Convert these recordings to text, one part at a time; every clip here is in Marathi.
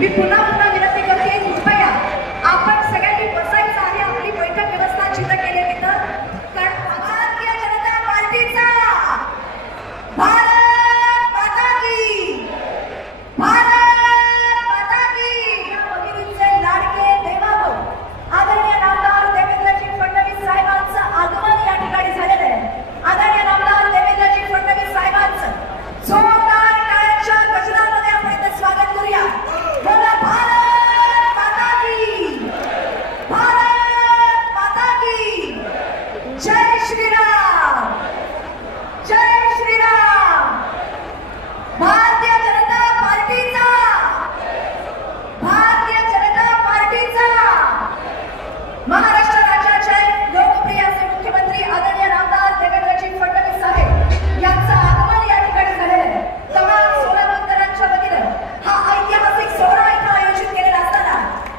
मी पुन्हा विनंती करते, कृपया आपण सगळ्यांनी बसायचं आहे. आपली बैठक व्यवस्था जिथं केली तिथं. कारण भारतीय जनता पार्टीचा भारत माता की, भारत माता की. या भगिनींचे लाडके देवाभाऊ आदरणीय नामदार देवेंद्रजी फडणवीस साहेबांचं आगमन या ठिकाणी झालेलं आहे. आदरणीय नामदार देवेंद्रजी फडणवीस साहेबांचं जोरदार टाळ्यांच्या गजरामध्ये आपण इथे स्वागत करूया. बोला भारत माता की, भारत माता की. जय श्रीराम, जय श्रीराम. भारतीय जनता पार्टीचा, भारतीय जनता पार्टीचा. महाराष्ट्र राज्याचे लोकप्रिय असे मुख्यमंत्री आदरणीय नामदार देवेंद्रजी फडणवीस साहेब यांचं आगमन या ठिकाणी झालेलं आहे. तमाम सोलापूरकरांच्या वतीनं हा ऐतिहासिक सोहळा इथं आयोजित केलेला असताना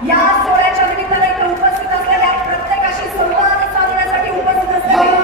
या सोहळ्याच्या निमित्ताने इथं उपस्थित असलेल्या प्रत्येकाशी संवाद साधण्यासाठी उपस्थित असलेले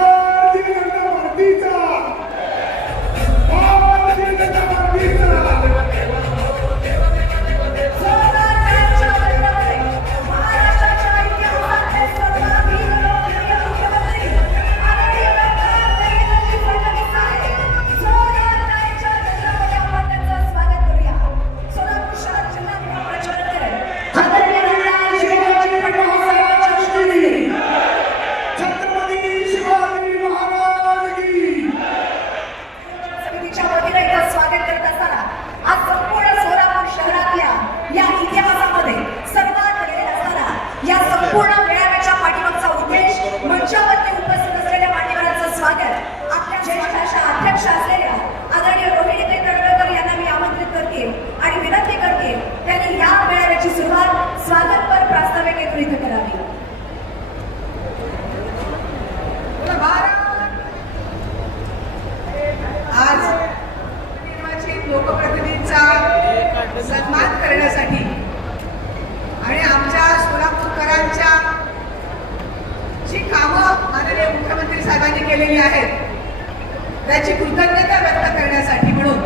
सन्मान करण्यासाठी आणि आमच्या सोलापूरकरांच्या जी कामं माननीय मुख्यमंत्री साहेबांनी केलेली आहेत त्याची कृतज्ञता व्यक्त करण्यासाठी म्हणून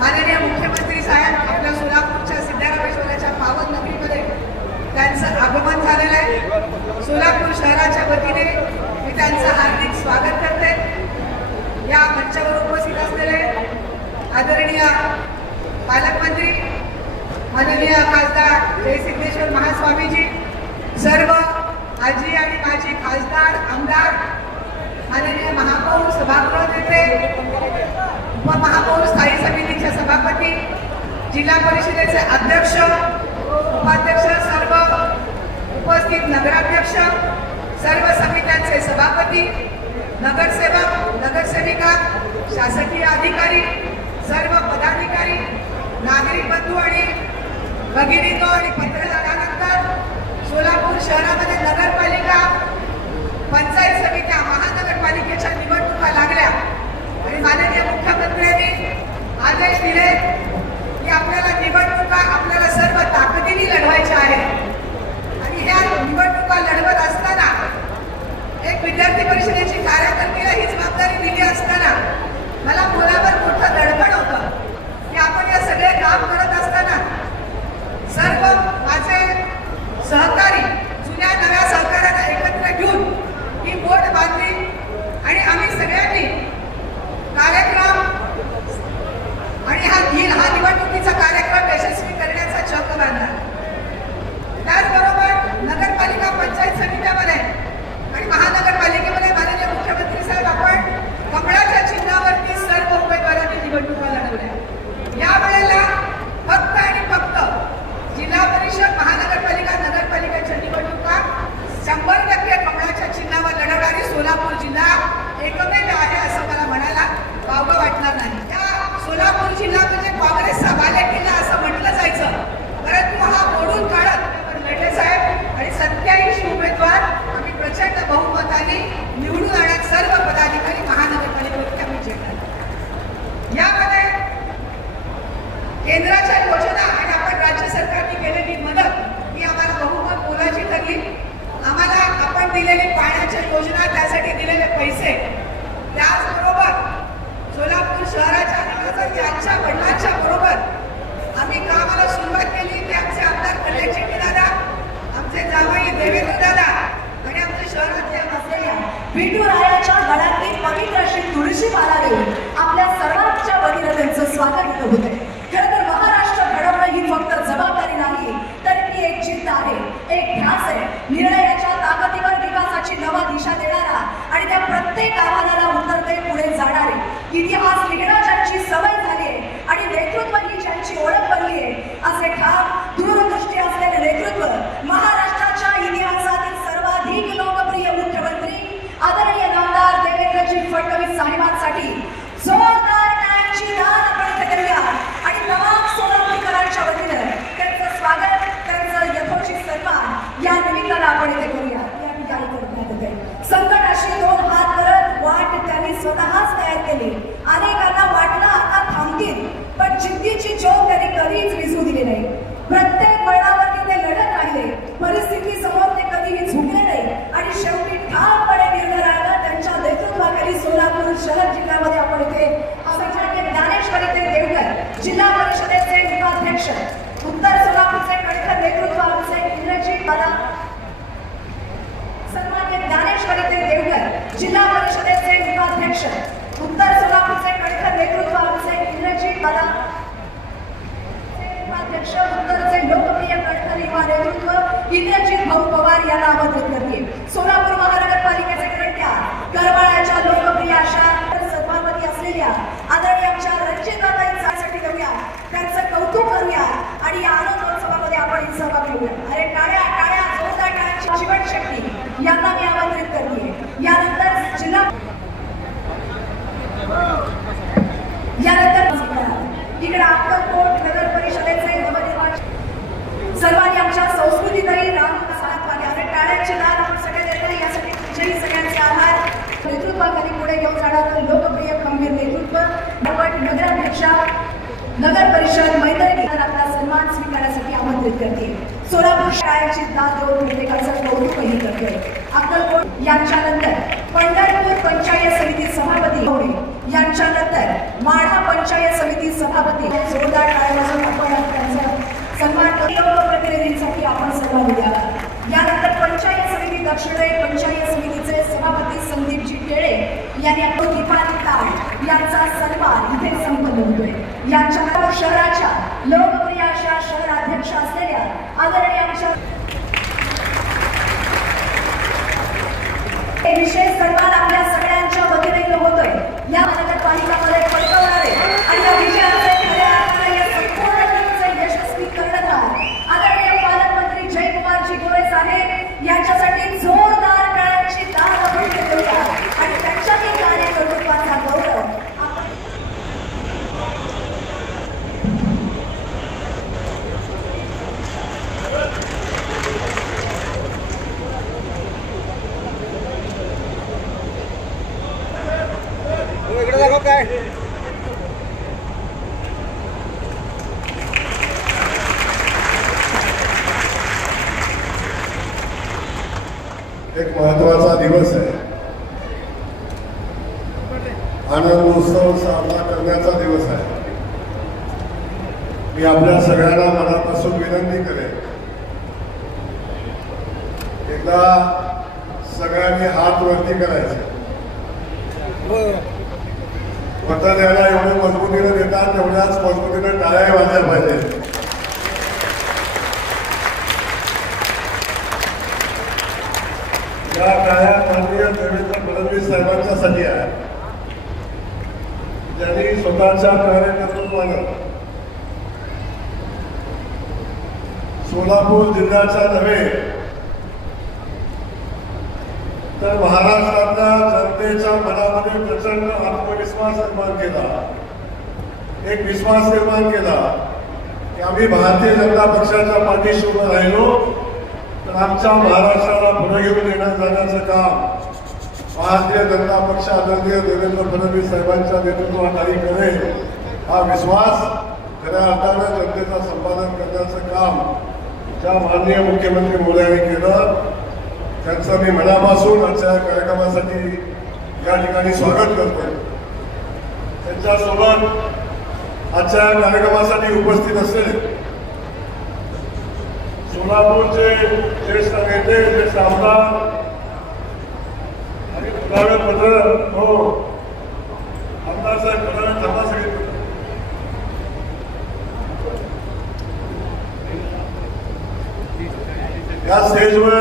माननीय मुख्यमंत्री साहेब आपल्या सोलापूरच्या सिद्धरामेश्वराच्या पावन नगरीमध्ये त्यांचं आगमन झालेलं आहे. सोलापूर शहराच्या वतीने मी त्यांचं हार्दिक स्वागत करते. या मंचावर उपस्थित असलेले आदरणीय पालकमंत्री माननीय खासदार जयसिद्धेश्वर महास्वामीजी, सर्व आजी आणि माजी खासदार आमदार, माननीय महापौर सभागृह नेते, उपमहापौर स्थायी समितीचे सभापती, जिल्हा परिषदेचे अध्यक्ष उपाध्यक्ष, सर्व उपस्थित नगराध्यक्ष, सर्व समित्यांचे सभापती, नगरसेवक नगरसेविका, शासकीय अधिकारी, सर्व पदाधिकारी, नागरिक बंधू आणि भगिनींनो आणि पत्रकारांनंतर सोलापूर शहरामध्ये नगरपालिका, पंचायत समित्या, महानगरपालिकेच्या निवडणुका लागल्या आणि माननीय मुख्यमंत्र्यांनी आदेश दिले की आपल्याला निवडणुका आपल्याला सर्व ताकदीने लढवायच्या आहेत. आणि ह्या निवडणुका लढवत असताना एक विद्यार्थी परिषदेची कार्यकर्त्याला ही जबाबदारी दिली असताना मला मुलावर मोठं दडपण होतं की आपण या सगळे काम करत असताना सर्व माझे सहकारी, जुन्या नव्या सहकार्यांना एकत्र घेऊन ही बोट बांधली आणि आम्ही सगळ्यांनी कार्यक्रम आणि हा निवडणुकीचा कार्यक्रम यशस्वी करण्याचा चक्र बांधला. त्याचबरोबर नगरपालिका, पंचायत समित्यामध्ये आणि महानगरपालिकेमध्ये माननीय मुख्यमंत्री साहेब आपण कमळाच्या चिन्हावरती सर्व उमेदवारांनी निवडणुका लढवल्या. यावेळेला फक्त आणि फक्त जिल्हा परिषद, महानगरपालिका, नगरपालिकेच्या निवडणुका 100% कमळाच्या चिन्हावर लढवणारी सोलापूर जिल्हा एकमेव आहे असं मला म्हणायला वावगं वाटणार नाही. या सोलापूर जिल्हा म्हणजे काँग्रेसचा बालेकिल्ला असं म्हटलं जायचं, परंतु हा मोडून काढत मेटे साहेब आणि 87 उमेदवार आम्ही प्रचंड बहुमताने निवडून आणत सर्व पदाधिकारी महानगरपालिकेमध्ये आम्ही जिंकलो. यामध्ये केंद्राच्या योजना आणि आपण राज्य सरकारने केलेली मदत ही आम्हाला बहुमत मोलाची ठरली. आम्हाला आपण दिलेली पाण्याच्या योजना, त्यासाठी दिलेले पैसे, त्याचबरोबर सोलापूर शहराच्या विकासाची आजच्या वडिलांच्या बरोबर आम्ही कामाला सुरुवात केली. देवेंद्र दादा आणि आमच्या शहरातले असलेल्या विठुरायाच्या गळ्यातली पवित्र अशी तुळशी माला देऊन आपल्या सर्वांच्या वतीनं त्यांचं स्वागत केलं होतं. खरं तर महाराष्ट्र घडवणं ही फक्त जबाबदारी नाही, तर ती एक जिद्द आहे, एक ध्यास आहे. निर्णयाच्या ताकदीवर विकासाची नवा दिशा देणारा आणि त्या प्रत्येक आव्हानाला उत्तर देत पुढे जाणारे, इतिहास लिहिणं ज्यांची सवय झाली आहे आणि नेतृत्व ही ज्यांची ओळख बनली आहे, असे ठाम दूरदृष्टी असलेले नेतृत्व महाराष्ट्राच्या इतिहासातील सर्वाधिक लोकप्रिय मुख्यमंत्री आदरणीय नामदार देवेंद्रजी फडणवीस साहेबांसाठी जोरदार टाळ्यांची दाद आपण इथे करूया आणि तमाम सोलापूरकरांच्या वतीनं त्यांचं स्वागत, त्यांचं यथोचित सन्मान या निमित्तानं आपण इथे करूया. या ठिकाणी करण्यात येते. संकटाशी दोन हात करत वाट त्यांनी स्वतःच तयार केली. अनेकांना वाटलं आता थांबतील, पण जिद्दीची ज्योत त्यांनी कधीच विझू दिली नाही. प्रत्येक वळणावरती ते लढत राहिले. परिस्थिती समोर ते कधीही झुकले नाही आणि शेवटी ठामपणे निर्धारानं त्यांच्या नेतृत्वाखाली सोलापूर शहर जिल्ह्यामध्ये आपण इथे सन्माननीय ज्ञानेश्वरी ते देवकर जिल्हा परिषदेचे उपाध्यक्ष, उत्तर सोलापूरचे कणखर नेतृत्व आमचे इंद्रजीत दादा, सन्माननीय ज्ञानेश्वरी ते देवकर जिल्हा परिषदेचे उपाध्यक्ष, उत्तर सोलापूरचे कणखर नेतृत्व आमचे इंद्रजीत दादा, उपाध्यक्ष उत्तरचे लोकप्रिय कणखर युवा नेतृत्व इंद्रजीत भाऊ पवार यांना आमंत्रित करते. सोलापूर महानगरपालिकेचे करत्या करमाळ्याच्या लोकप्रिय अशा सन्मानवती असलेल्या आदरणीय आमच्या रणजितदादांसाठी करूया, त्यांचं कौतुक करूया आणि या आनंदोत्सवामध्ये आपण सहभाग घेऊया. अरे टाळ्या टाळ्या, जोरदार टाळ्यांची जीवनशक्ती यांना मी आमंत्रित करते. यानंतर इकडे अक्कलकोट नगर परिषदेचे नवनिर्माण सर्वांनी आमच्या संस्कृतीतही राम साधवाने अरे टाळ्यांची दाद आपण सगळे देतो. यासाठी तुमचेही सगळ्यांचे आभार. नेतृत्वाखाली पुढे घेऊन जाणारं लोकप्रिय खंबीर नेतृत्व नवट नगराध्यक्षा नगर परिषद मैत्री आपला सन्मान स्वीकारण्यासाठी आमंत्रित करते. सोलापूर शाळेची दाद देऊन प्रत्येकाचं कौतुकही करते. अक्कलकोट यांच्यानंतर पंढरपूर पंचायत समिती सभापती यांच्यानंतर माढा पंचायत समिती सभापती जोरदार टाळ्यांपासून आपण त्यांचा सन्मान लोकप्रतिनिधींसाठी आपण सन्मान द्यावा. यानंतर पंचायत समिती दक्षिणे पंचायत समितीचे सभापती संदीपजी केळे यांनी आपण दीपाली ताड यांचा सन्मान इथे संपन्न होतोय. यांच्या शहराच्या लोकप्रिय अशा शहराध्यक्ष असलेल्या आदरणीय आमच्या विशेष सन्मान आपल्या सगळ्यांच्या वतीने होतोय. या महानगरपालिकामध्ये पडकवणारे आणि या विजयाचे खऱ्या अर्थाने या संपूर्ण टीमचे यशस्वी कर्णधार आदरणीय पालकमंत्री जयकुमारजी गोरे साहेब यांच्यासाठी जोरदार टाळ्यांची दाद आपण देऊया आणि त्यांच्यातील कार्यकर्तृत्वाचा गौरव इकडे दाखव काय एक महत्वाचा दिवस आहे. आनंद उत्सव साजरा करण्याचा दिवस आहे. मी आपल्या सगळ्यांना मनापासून विनंती करेन, एकदा सगळ्यांनी हात वरती करायचे. मतं द्यायला एवढं मजबुतीनं देतात तेवढ्याच मजबुतीनं टाळ्या वाजायला पाहिजे. या टाळ्या माननीय देवेंद्र फडणवीस साहेबांच्यासाठी आहे, ज्यांनी स्वतःच्या कार्यकर्तृत्वानं सोलापूर जिल्ह्याच्या नव्हे तर महाराष्ट्रातल्या जनतेच्या मनामध्ये प्रचंड आत्मविश्वास निर्माण केला. एक विश्वास निर्माण केला की आम्ही भारतीय जनता पक्षाच्या पाठीशी उभं राहिलो तर आमच्या महाराष्ट्राला पुढे घेऊन येण्यात जाण्याचं काम भारतीय जनता पक्ष आदरणीय देवेंद्र फडणवीस साहेबांच्या नेतृत्वाखाली करेल. हा विश्वास खऱ्या अर्थानं जनतेचं संपादन करण्याचं काम ज्या माननीय मुख्यमंत्री मोदयांनी केलं त्यांचं मी मनापासून आजच्या कार्यक्रमासाठी या ठिकाणी स्वागत करतोय. त्यांच्यासोबत आजच्या कार्यक्रमासाठी उपस्थित असलेले सोलापूरचे ज्येष्ठ नेते ज्येष्ठ आमदार आणि पुरावे पत्र हो आमदार साहेब पुरावे थांबा सगळे या स्टेजवर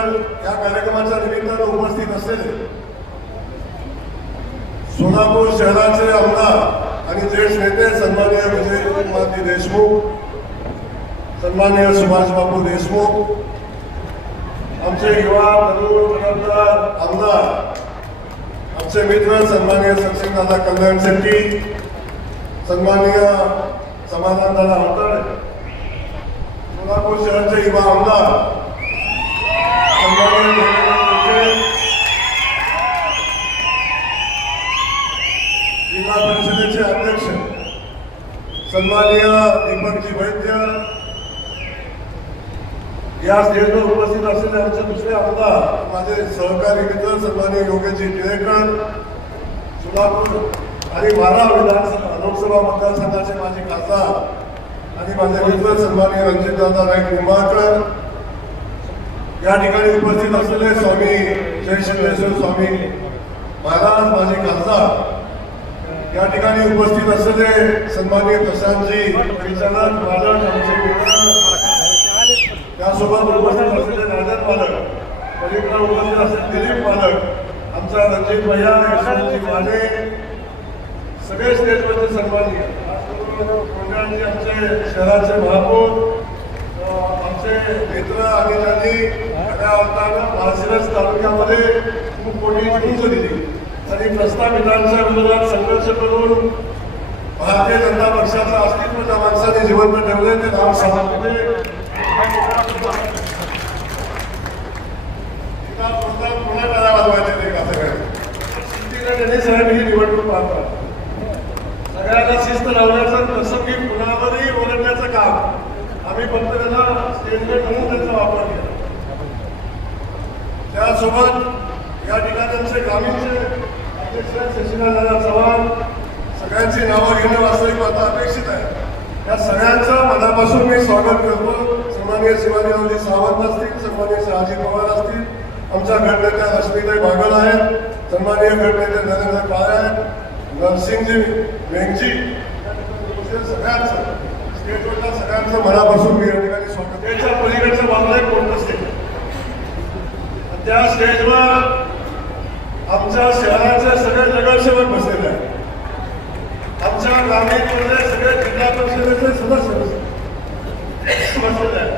या कार्यक्रमाच्या निमित्तानं उपस्थित असलेले सोलापूर शहराचे आमदार आणि ज्येष्ठ नेते सन्माननीय विजयकुमार देशमुख, सन्माननीय सुभाषबाबू देशमुख, आमचे युवा तरुण आमदार, आमचे मित्र सन्माननीय सचिनदादा कल्याण शेट्टी, सन्माननीय समाधानदादा होतळे, सोलापूर शहराचे युवा आमदार सन्माननीय जिल्हा परिषदेचे अध्यक्ष सन्माननीय दीपकजी वैद्य, या स्टेजवर उपस्थित असलेले आमचे दुसरे आमदार माझे सहकारी मित्र सन्माननीय योगेशजी टिळेकर, सोलापूर आणि बारा विधानसभा लोकसभा मतदारसंघाचे माजी खासदार आणि माझे मित्र सन्माननीय रणजितदादा नाईक निंबाळकर, या ठिकाणी उपस्थित असलेले स्वामी जयशिंगेश्वर स्वामी महाराज माझे खासदार, या ठिकाणी उपस्थित असलेले सन्माननीय प्रशांतजी परिचालक मालक आमचे मित्र, त्यासोबत उपस्थित असलेले राजन मालक, पलीकडे उपस्थित असलेले दिलीप मालक, आमचा रणजित भैया यशवंतजी माने, सगळे स्टेजवरचे सन्माननीय मंडळांची, आमचे शहराचे महापौर, आमचे मित्र आणि ज्यांनी खऱ्या अर्थानं माळशिरस तालुक्यामध्ये खूप मोठी झुंज दिली आणि प्रस्थापितांच्या विरोधात संघर्ष करून भारतीय जनता पक्षाचं अस्तित्व ज्या माणसाने जिवंत ठेवले ते नाव सावंत पुन्हा टाळ्या वाजवायचे ते का सगळ्या त्यांनी साहेब ही निवडणूक पाहतात. सगळ्यांना शिस्त लावण्याचं प्रसंगी पुन्हावरही ओरडण्याचं काम आम्ही फक्त त्यांना स्टेटमेंट म्हणून त्यांचा वापर केला. त्यासोबत या ठिकाणी आमचे ग्रामीणचे अध्यक्ष शशिकांतदादा चव्हाण, सगळ्यांची नावं घेणं वास्तविक आता अपेक्षित आहे. या सगळ्यांचं मनापासून मी स्वागत करतो. सन्माननीय शिवाजीरावजी सावंत असतील, सन्माननीय शहाजी पवार असतील, आमच्या गटनेत्या लक्ष्मीताई बागल आहेत, सन्माननीय गटनेते नरेंद्र काळे आहेत, नरसिंगजी वेंगजी, सगळ्यांचं स्टेटवरच्या सगळ्यांचं मनापासून मी या ठिकाणी स्वागत. त्याच्या पलीकडचं बाजूला एक मोठं स्टेज, त्या स्टेजवर आमच्या शहराचे सगळे नगरसेवक बसलेले आहेत, आमच्या ग्रामीणमधले सगळे जिल्हा परिषदेचे सदस्य बसलेले आहेत,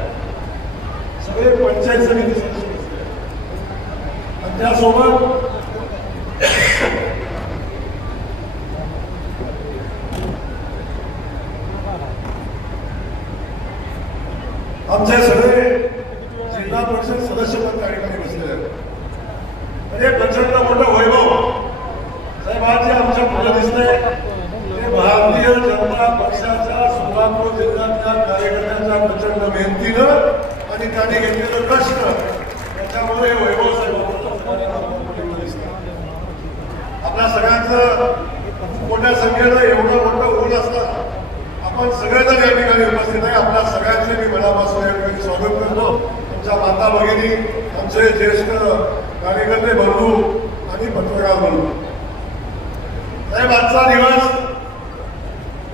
सगळे पंचायत समिती सदस्य बसले आणि त्यासोबत आमचे सगळे जिल्हा परिषद सदस्य पण त्या ठिकाणी बसलेले आहेत. म्हणजे प्रचंड मोठं वैभव साहेब आज जे आमच्या पुढे दिसतंय ते भारतीय जनता पक्षाच्या सोलापूर जिल्ह्यातल्या कार्यकर्त्यांच्या प्रचंड मेहनतीनं आणि त्यांनी घेतलेलं कष्ट त्याच्यामुळे हे वैभव साहेब आपल्या सगळ्यांचं मोठ्या संख्येनं एवढं मोठं ऊन असतं. आपण सगळेजण या ठिकाणी उपस्थित आहे. आपल्या सगळ्यांचे मी मनापासून या ठिकाणी स्वागत करतो. आमच्या माता भगिनी, आमचे ज्येष्ठ कार्यकर्ते बंधू आणि पत्रकार बंधू, साहेब आजचा दिवस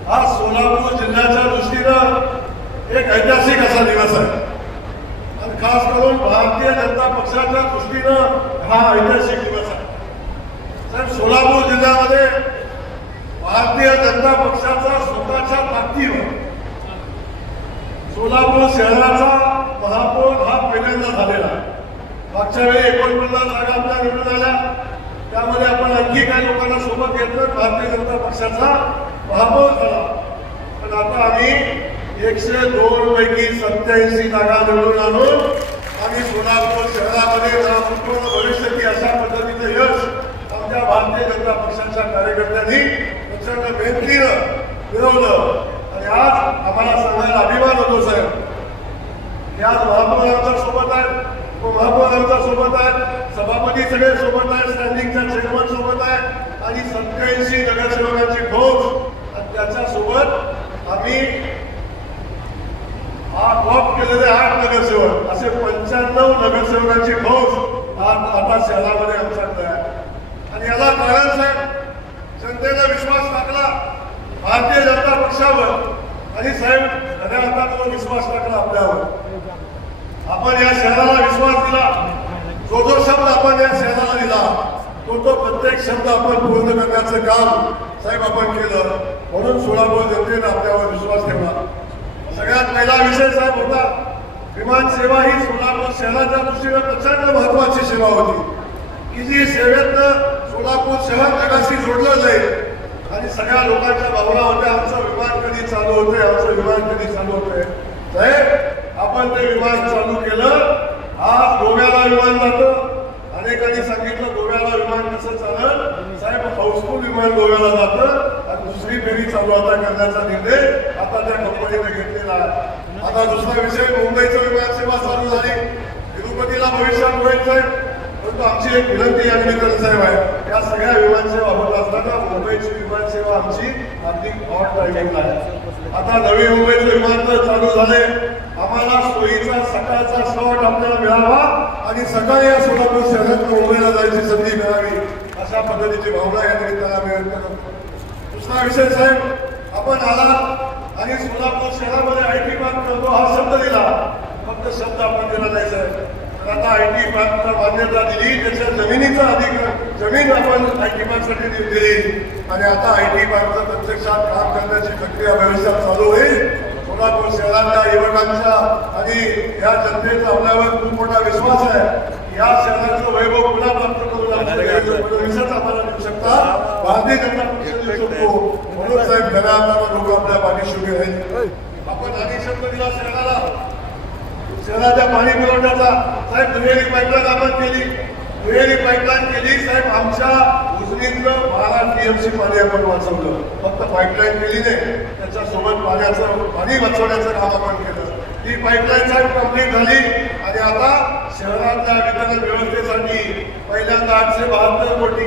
हा सोलापूर जिल्ह्याच्या दृष्टीनं एक ऐतिहासिक असा दिवस आहे आणि खास करून भारतीय जनता पक्षाच्या दृष्टीनं हा ऐतिहासिक दिवस आहे. साहेब सोलापूर जिल्ह्यामध्ये भारतीय जनता पक्षाचा स्वतःच्या ताकदीवर सोलापूर शहराचा महापौर हा पहिल्यांदा झालेला आहे. मागच्या वेळी 49 जागा आपल्या निवडून आल्या, त्यामध्ये आपण आणखी काही लोकांना सोबत घेतलं, भारतीय जनता पक्षाचा महापौर झाला. पण आता आम्ही 102 पैकी 87 जागा निवडून आणून आम्ही सोलापूर शहरामध्ये संपूर्ण भविष्याची अशा पद्धतीचं यश आमच्या भारतीय जनता पक्षाच्या कार्यकर्त्यांनी प्रचंड मेहनतीनं मिळवलं. आणि आज आम्हाला सांगायला अभिमान होतो साहेब की आज महापौर आमच्या सोबत आहेत, महापौर आमच्या सोबत आहेत, सभापती सगळे सोबत आहेत, स्टँडिंगच्या चेअरमन सोबत आहेत आणि 87 नगरसेवकांची फौज आणि त्याच्यासोबत आम्ही हा ड्रॉप केलेले 8 नगरसेवक असे त्याला कारण साहेब जनतेचा विश्वास टाकला भारतीय जनता पक्षावर आणि साहेब खऱ्या अर्थात विश्वास टाकला आपल्यावर. आपण या शहराला विश्वास दिला. जो जो शब्द आपण या शहराला दिला तो प्रत्येक शब्द आपण पूर्ण करण्याचं काम साहेब आपण केलं. म्हणून सोलापूर जनतेने आपल्यावर विश्वास ठेवला. सगळ्यात पहिला विषय साहेब होता विमान सेवा. ही सोलापूर शहराच्या दृष्टीने प्रचंड महत्वाची सेवा होती की जी सेवेतनं सोलापूर शहर जगाशी जोडलं जाईल. आणि सगळ्या लोकांच्या भावना होत्या आमचं विमान कधी चालू होतंय, आमचं विमान कधी चालू होतंय. साहेब आपण ते विमान चालू केलं. आज गोव्याला विमान जातं. अनेकांनी सांगितलं गोव्याला विमान कसं चाललं. साहेब हाऊसफुल विमान गोव्याला जातं आणि दुसरी फेरी चालू आता करण्याचा निर्णय आता त्या कंपनीने घेतलेला आहे. आता दुसरा विषय मुंबईचं विमान सेवा चालू झाली. तिरुपतीला भविष्यात होईल साहेब. परंतु आमची एक विनंती या निमित्तानं साहेब आहे या सगळ्या विमानसेवा होत असताना मुंबईची विमानसेवा आमची अगदी ऑन टायमिंगला आहे. आता नवी मुंबईचं विमानतळ चालू झाले. आम्हाला सोयीचा सकाळचा स्लॉट आपल्याला मिळावा आणि सकाळी या सोलापूर शहरात मुंबईला जायची संधी मिळावी अशा पद्धतीची भावना या निमित्तानं व्यक्त करतो. दुसरा विषय साहेब आपण आला आणि सोलापूर शहरामध्ये IT पार्क करतो हा शब्द दिला. फक्त शब्द आपण दिला नाही साहेब. आता IT पार्कला मान्यता दिली. त्याच्या जमिनीचा अधिकार जमीन आपण IT पार्कसाठी दिली आणि आता IT पार्कचं प्रत्यक्षात काम करण्याची प्रक्रिया भविष्यात चालू होईल. सोलापूर शहरातल्या युवकांच्या आणि या जनतेचा आपल्यावर खूप मोठा विश्वास आहे. या शहराचं वैभव पुन्हा प्राप्त करून आम्हाला देऊ शकता. भारतीय जनता पक्ष देऊ शकतो. म्हणून साहेब खऱ्या अर्थानं लोक आपल्या पाठीशी उभे राहील. आपण आधी शब्द दिला शहराला शहराच्या पाणी पुरवठ्याचा. साहेब दुहेरी पाईपलाईन आपण केली. दुहेरी पाईपलाईन केली साहेब. आमच्या उजनीतलं 12 TMC पाणी आपण वाचवलं. फक्त पाईपलाईन केली नाही त्याच्यासोबत पाणी वाचवण्याचं काम आपण केलं. ही पाईपलाईन साहेब कंप्लीट झाली आणि आता शहरातल्या वितरण व्यवस्थेसाठी पहिल्यांदा 872 कोटी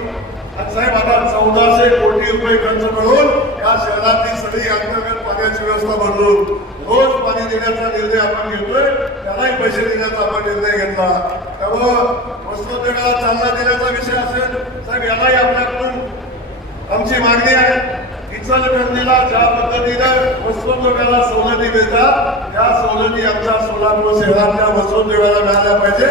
आणि साहेब आता 1400 कोटी रुपये खर्च करून या शहरातली सगळी अंतर्गत पाण्याची व्यवस्था बदलून रोज पाणी देण्याचा निर्णय आपण घेतोय. त्यालाही पैसे देण्याचा आपण निर्णय घेतला. त्यामुळं वस्त्रोद्योगाला चालना देण्याचा विषय असेल साहेब यालाही आपल्याकडून आमची मागणी आहे. इचलकरंजीला ज्या पद्धतीनं वस्त्रोद्योगाला सवलती मिळतात त्या सवलती आमच्या सोलापूर शहरातल्या वस्त्रोद्योगाला मिळाल्या पाहिजे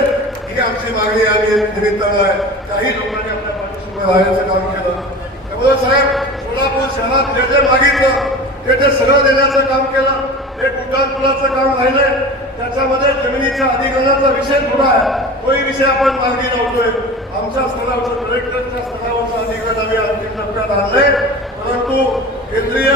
ही आमची मागणी आम्ही निमित्तानं आहे. त्याही लोकांनी आपल्या पाठीशी राहण्याचं काम केलं. त्यामुळे साहेब सोलापूर शहरात जे जे मागितलं ते सगळं देण्याचं काम केलं. एक उड्डाणपुलाचं काम राहिलंय त्याच्यामध्ये जमिनीच्या अधिग्रहणाचा विषय थोडा आहे. तोही विषय आपण मार्गी लावतोय. आमच्या स्तरावरचं कलेक्टरच्या स्तरावरचं अधिग्रहण आम्ही अंतिम टप्प्यात आणलंय. परंतु केंद्रीय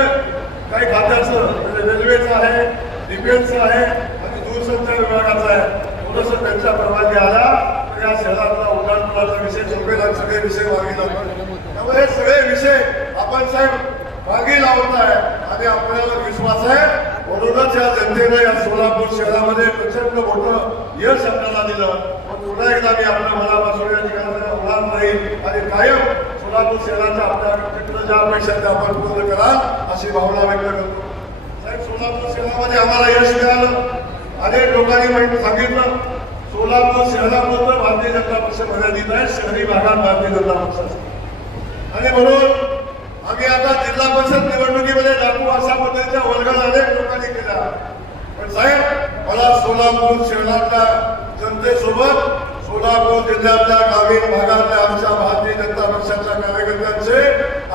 काही खात्याचं म्हणजे रेल्वेचं आहे, डिफेन्सचं आहे आणि दूरसंचार विभागाचं आहे. थोडंसं त्यांच्या परवानगी आल्या तर या शहरातला उड्डाणपुलाचा विषय झोपेल आणि सगळे विषय मार्गी लावतो. त्यामुळे हे सगळे विषय आपण साहेब मार्गी लावत आहे आणि आपल्याला विश्वास आहे. म्हणूनच या जनतेने या सोलापूर शहरामध्ये प्रचंड मोठं यश आपल्याला दिलं. पण पुन्हा एकदा मी आपल्या मनापासून या ठिकाणी होणार राहील आणि कायम सोलापूर शहराच्या आपल्याकडे ज्या अपेक्षा त्या आपण पूर्ण कराल अशी भावना व्यक्त करतो. साहेब सोलापूर शहरामध्ये आम्हाला यश मिळालं. अनेक लोकांनी सांगितलं सोलापूर शहराबद्दल भारतीय जनता पक्ष मर्यादित आहे. शहरी भागात भारतीय जनता पक्ष आणि म्हणून आम्ही आता जिल्हा परिषद निवडणुकीमध्ये दाखवू अशा पद्धतीच्या वर्गाला अनेक लोकांनी केला. पण साहेब मला सोलापूर शहरातल्या जनतेसोबत सोलापूर जिल्ह्यातल्या ग्रामीण भागातल्या आमच्या भारतीय जनता पक्षाच्या कार्यकर्त्यांचे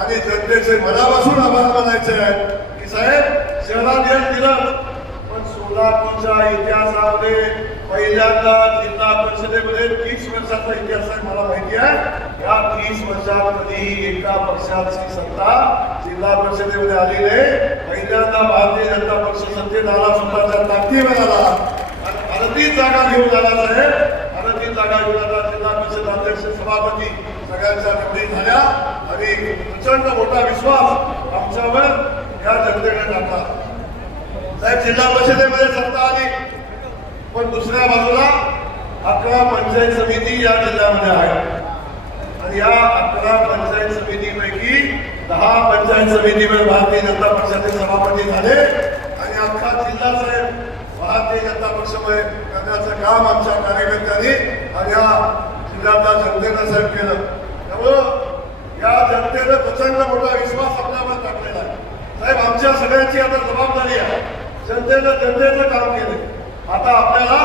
आणि जनतेचे मनापासून आभार मानायचे आहेत की साहेब शहरात यश दिलं. पण सोलापूरच्या इतिहासामध्ये पहिल्यांदा जिल्हा परिषदेमध्ये 30 वर्षाचा इतिहास आहे मला माहिती आहे. या 30 वर्षात कधी एका पक्षाची सत्ता जिल्हा परिषदेमध्ये आली नाही. पहिल्यांदा भारतीय जनता पक्ष सत्तेत आला स्वतःच्या ताकदीवर आला आणि 38 जागा घेऊन आला साहेब. 38 जागा घेऊन आला. जिल्हा परिषद अध्यक्ष सभापती सगळ्यांच्या निवडी झाल्या आणि प्रचंड मोठा विश्वास आमच्यावर या जनतेने टाकला. साहेब जिल्हा परिषदेमध्ये सत्ता आली पण दुसऱ्या बाजूला 11 पंचायत समिती या जिल्ह्यामध्ये आहे आणि या 11 पंचायत समितीपैकी 10 पंचायत समितीवर भारतीय जनता पक्षाचे सभापती झाले आणि अख्खा जिल्हा साहेब भारतीय जनता पक्षामुळे करण्याचं काम आमच्या कार्यकर्त्यांनी आणि या जिल्ह्यातल्या जनतेनं साहेब केलं. त्यामुळं आमच्या सगळ्यांची आता जबाबदारी आहे. जनतेचं काम केलं, आता आपल्याला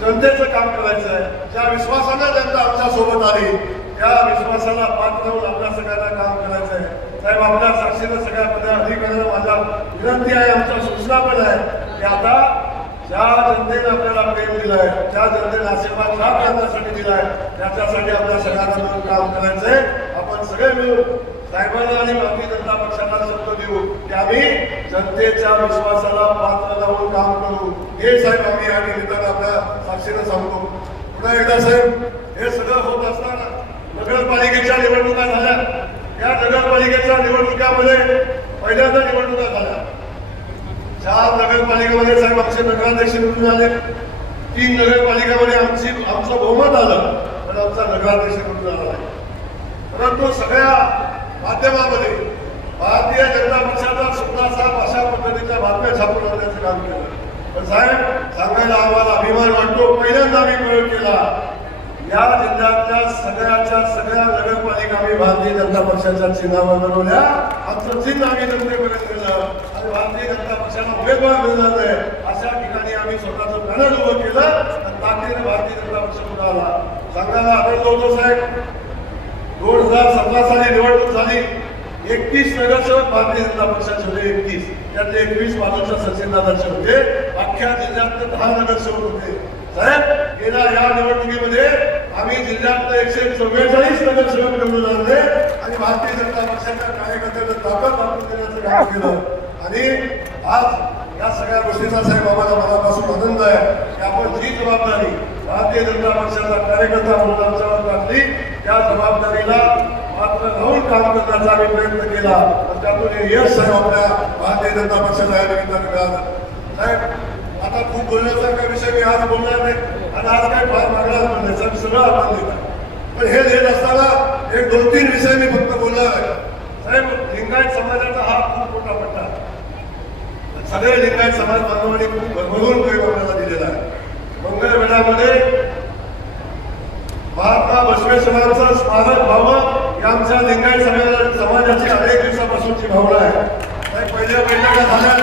जनतेचं काम करायचं आहे. ज्या विश्वासानं जनता आमच्या सोबत आली त्या विश्वासाला पात्र होऊन आपल्या सगळ्यांना काम करायचं आहे. साहेब, आपल्या साक्षीनं सगळ्या पदाधिकाऱ्यांना माझा विनंती आहे, आमच्या सूचना पण आहे की आता ज्या जनतेने आपल्याला प्रेम दिलं आहे, ज्या जनतेने आशीर्वाद लाभ करण्यासाठी दिला आहे, त्याच्यासाठी आपल्या सगळ्यांना मिळून काम करायचंय. आपण सगळे मिळून साहेबांना आणि भारतीय जनता पक्षाला शब्द देऊ की आम्ही जनतेच्या विश्वासाला पात्र राहून काम करू. हे साहेब आम्ही या निमित्तानं आपल्या साक्षीनं सांगतो. पुन्हा एकदा साहेब, हे सगळं होत असताना नगरपालिकेच्या निवडणुका झाल्या. या नगरपालिकेच्या निवडणुकामध्ये पहिल्यांदा निवडणुका झाल्या. 4 नगरपालिकेमध्ये साहेब आमचे नगराध्यक्ष निवडून आले. 3 नगरपालिकेमध्ये आमचं बहुमत आलं, पण आमचा नगराध्यक्ष निवडून आला नाही. परंतु सगळ्या माध्यमामध्ये भारतीय जनता पक्षाचा सुद्धा साहेब अशा पद्धतीच्या बातम्या छापून आणण्याचं काम केलं. पण साहेब, सांगायला आम्हाला अभिमान वाटतो, पहिल्यांदा आम्ही प्रयोग केला. या जिल्ह्यातल्या सगळ्या नगरपालिका आम्ही भारतीय जनता पक्षाच्या चिन्हावर बनवल्या. आमचं चिन्ह आम्ही जनतेपर्यंत दिलं आणि भारतीय जनता पक्षाला उमेदवार मिळणार नाही अशा ठिकाणी आम्ही स्वतःचं पॅनल उभं केलं आणि ताकदीने भारतीय जनता पक्ष पुढे आला. सांगायला आनंद होतो साहेब, 2017 साली निवडणूक झाली. 31 नगरसेवक भारतीय जनता पक्षाचे होते. 31 त्यातले 21 बाजूच्या सचिनदादांचे होते. अख्ख्या जिल्ह्यात 10 नगरसेवक होते. साहेब, गेल्या या निवडणुकीमध्ये आम्ही जिल्ह्यातलं 144 नगरसेवक निवडून आणले आणि भारतीय जनता पक्षाच्या कार्यकर्त्यांना ताकद दाखवून देण्याचं काम केलं. आणि आज या सगळ्या गोष्टीचा साहेब आम्हाला मनापासून आनंद आहे की आपण जी जबाबदारी भारतीय जनता पक्षाचा कार्यकर्ता म्हणून आमच्यावर टाकली त्या जबाबदारीला मात्र राहून काम करण्याचा आम्ही प्रयत्न केला आणि त्यातून हे यश साहेब आपल्या भारतीय जनता पक्षाला या निमित्तानं मिळालं. साहेब, आता खूप बोलण्यासारखा विषय मी आज बोलणार नाही आणि आज काय फार मागणार पण नाही, सगळं आपण देतात. पण हे देत असताना 1-2-3 विषय मी फक्त बोलणार आहे. साहेब, लिंगायत समाजाचा हा खूप मोठा पट्टा आहे. सगळे लिंगायत समाज बांधवांनी खूप भरभरून कोणाला दिलेला आहे. मंगळवेढ्यामध्ये महात्मा बसवेश्वरांचं स्मारक व्हावं ही आमच्या लिंगायत समाजाची अनेक दिवसापासूनची भावना आहे. साहेब, पहिल्या बैठका झाल्या,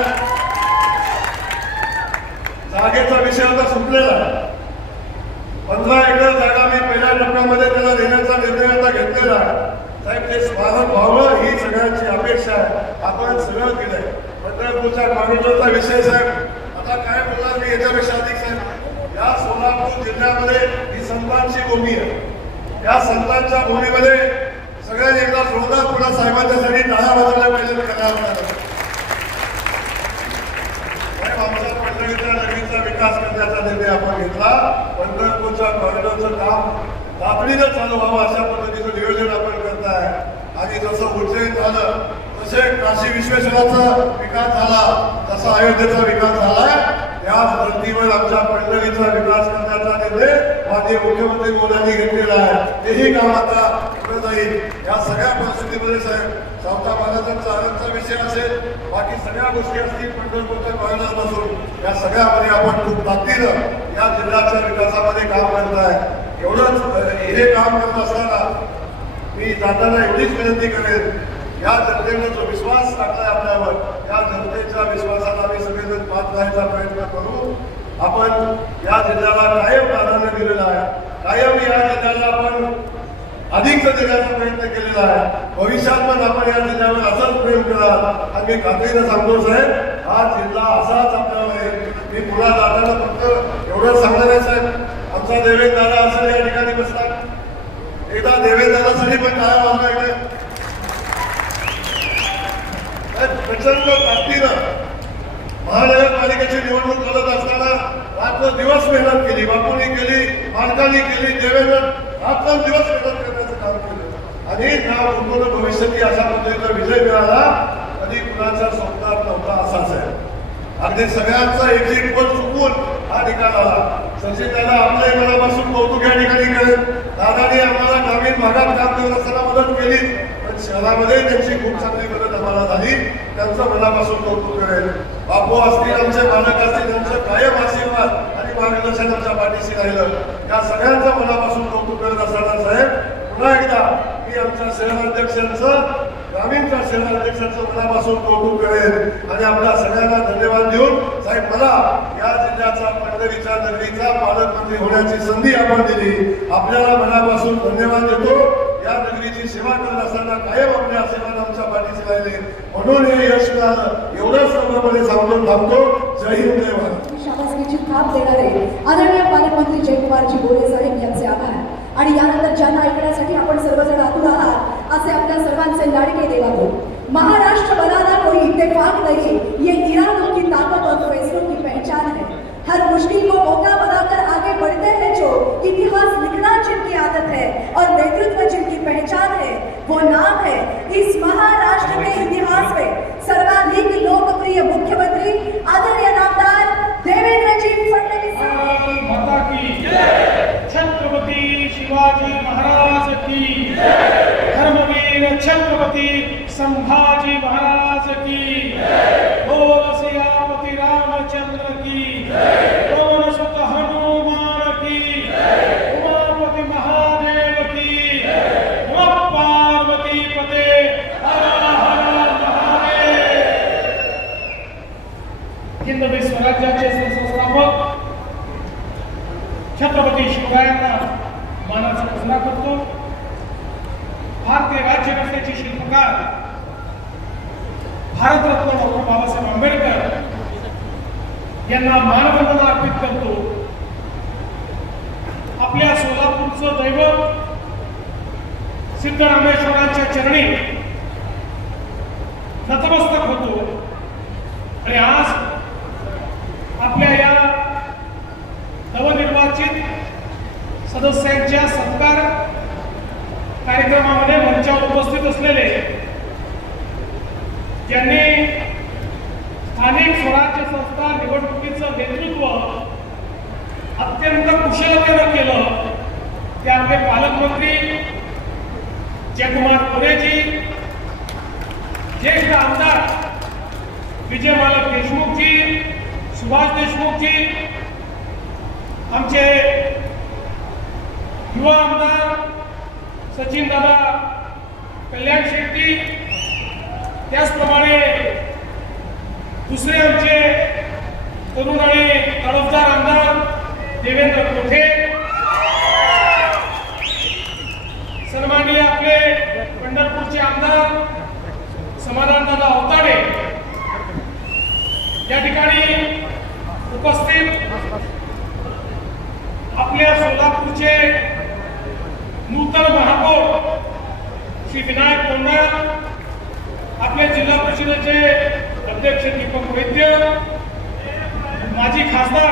जागेचा विषय आता सुटलेला आहे. 15 एकर जागा मी पहिल्या टप्प्यामध्ये त्याला देण्याचा निर्णय आता घेतलेला आहे. साहेब, ते स्मारक व्हावं ही सगळ्यांची अपेक्षा आहे. आपण सगळं केलंय. पंढरपूरच्या कॉरिडॉरचा विषय साहेब, आता काय बोलणार मी याच्यापेक्षा अधिक साहेब. या सोलापूर जिल्ह्यामध्ये ही संतांची भूमी आहे. या संतांच्या भूमीमध्ये सगळ्यांनी एकदा जोरदार पुन्हा साहेबांच्यासाठी टाळ्या वाजवल्या पाहिजे. साहेब, आमच्या पंढरीच्या नगरीचा विकास करण्याचा निर्णय आपण घेतला. पंढरपूरच्या कॉरिडॉरचं काम तातडीनं चालू व्हावं अशा पद्धतीचं नियोजन आपण करताय. आणि जसं उज्जैन झालं तसे काशी विश्वेश्वराचा विकास झाला, तसा अयोध्येचा विकास झालाय. याच धर्तीवर आमच्या पंढरीचा विकास करण्याचा निर्णय माननीय मुख्यमंत्री मोदींनी घेतलेला आहे. तेही काम आता पुढे जाईल. या सगळ्या परिस्थितीमध्ये साहेब, चौथा महाराजांचा आनंदचा विषय असेल, बाकी सगळ्या गोष्टी असतील, पंढरपूरच्या कॉरिडॉरपासून या सगळ्यामध्ये आपण खूप ताकदीनं या जिल्ह्याच्या विकासामध्ये काम करत आहे. एवढंच हे काम करत असताना मी जाताना एवढीच विनंती करेन, या जनतेने जो विश्वास टाकलाय आपल्यावर, या जनतेच्या विश्वासाला आम्ही सगळेजण पात्र राहायचा प्रयत्न करू. आपण या जिल्ह्याला कायम प्राधान्य दिलेलं आहे. कायम या जिल्ह्याला आपण अधिकचं देण्याचा प्रयत्न केलेला आहे. भविष्यात पण आपण या जिल्ह्यावर असंच प्रेम कराल. आणि मी खात्रीनं सांगतो साहेब, हा जिल्हा असाच आपल्याला आहे. मी पुन्हा जाताना फक्त एवढंच सांगणार आहे साहेब, आमचा देवेंद्र दादा असेल या ठिकाणी बसतात. एकदा देवेंद्र दादासाठी पण काय वाजवायचं. प्रचंड ताकदीनं महानगरपालिकेची निवडणूक करत असताना रात्र दिवस मेहनत केली. बापूंनी केली, मालकांनी केली, देवेंद्र रात्र दिवस मेहनत करण्याचं काम केलं आणि नाव उठवलं भविष्यात अशा पद्धतीचा विजय मिळाला. कधी कुणाच्या स्वप्नात नव्हता असाच आहे. अगदी सगळ्यांचा एक पण चुकून हा निकाल आला. सचिन दादा आपल्या मनापासून कौतुक या ठिकाणी करेल. दादाने आम्हाला ग्रामीण भागात काम करत असताना मदत केली, पण शहरामध्ये त्यांची खूप चांगली मदत आम्हाला झाली. त्यांचं मनापासून कौतुक करेल. बापू असतील, आमचे मालक असतील, त्यांचं कायम आशीर्वाद आणि मार्गदर्शन आमच्या पाठीशी राहिलं. या सगळ्यांचं मनापासून कौतुक करत असताना साहेब, पुन्हा एकदा मी आमच्या शहराध्यक्षांचं ग्रामीणच्या शहराध्यक्षांचं मनापासून कौतुक करेन आणि आपल्या सगळ्यांना धन्यवाद देऊन, साहेब मला या जिल्ह्याचा पंढरीच्या नगरीचा पालकमंत्री होण्याची संधी आपण दिली, आपल्याला मनापासून धन्यवाद देतो. या नगरीची सेवा करत असताना कायम आपल्या सेवान आमच्या पाठीशी राहिले, म्हणून हे यश मिळालं. एवढंच सर्वपणे सांगून थांबतो. जय हिंद, जय महाराष्ट्र. शाबासकीची थाप देणारे आदरणीय पालकमंत्री जयकुमारजी बोरे साहेब यांचे आभार. आणि यानंतर ज्यांना ऐकण्यासाठी आपण सर्वजण आतुर आहात असे आपल्या सर्वांचे लाडके देवाभाऊ. महाराष्ट्र बनाना कोई इत्तेफाक नहीं, ये इरादों की ताकत और फैसलों की पहचान है. हर मुश्किल को मौका बनाकर आगे बढ़ते हैं जो इतिहास लिखना जिनकी आदत है और नेतृत्व जिनकी पहचान है, वो नाम है इस महाराष्ट्र के इतिहास में सर्वाधिक लोकप्रिय मुख्यमंत्री आदरणीय नामदार देवेंद्रजी फडणवीस. माता की जय. छत्रपती शिवाजी महाराज की जय. धर्मवीर छत्रपती संभाजी महाराज की जय. बोल सियापति रामचंद्र की जय. पवन सुत हनुमान की जय. उमापति महादेव की जय. नमः पार्वती पते हर हर महादेव. हिंदवी स्वराज्याचे संस्थापक छत्रपती शिवरायांना मानाचा पुजला करतो. भारतीय राज्यघटनेचे शिल्पकार भारतरत्न डॉक्टर बाबासाहेब आंबेडकर यांना मानवंदना अर्पित करतो. आपल्या सोलापूरचं दैवत सिद्धरामेश्वरांच्या चरणी नतमस्तक होतो. आणि आज आपल्या या नवनिर्वाचित सदस्यांच्या सत्कार कार्यक्रमामध्ये मंचावर उपस्थित असलेले ज्यांनी स्थानिक स्वराज्य संस्था निवडणुकीचं नेतृत्व अत्यंत कुशलतेनं केलं ते आपले पालकमंत्री जयकुमार बोरेजी, ज्येष्ठ आमदार विजय मालक देशमुखजी, सुभाष देशमुखजी, आमचे युवा आमदार सचिन दादा कल्याण शेट्टी, त्याचप्रमाणे दुसरे आमचे तरुण आणि तडफदार आमदार देवेंद्र कोठे, सन्माननीय आपले पंढरपूरचे आमदार समाधान दादा अवताडे, या ठिकाणी उपस्थित आपल्या सोलापूरचे नूतन महापौर श्री विनायक कोंडा, आपले जिल्हा परिषदेचे अध्यक्ष दीपक वैद्य, माजी खासदार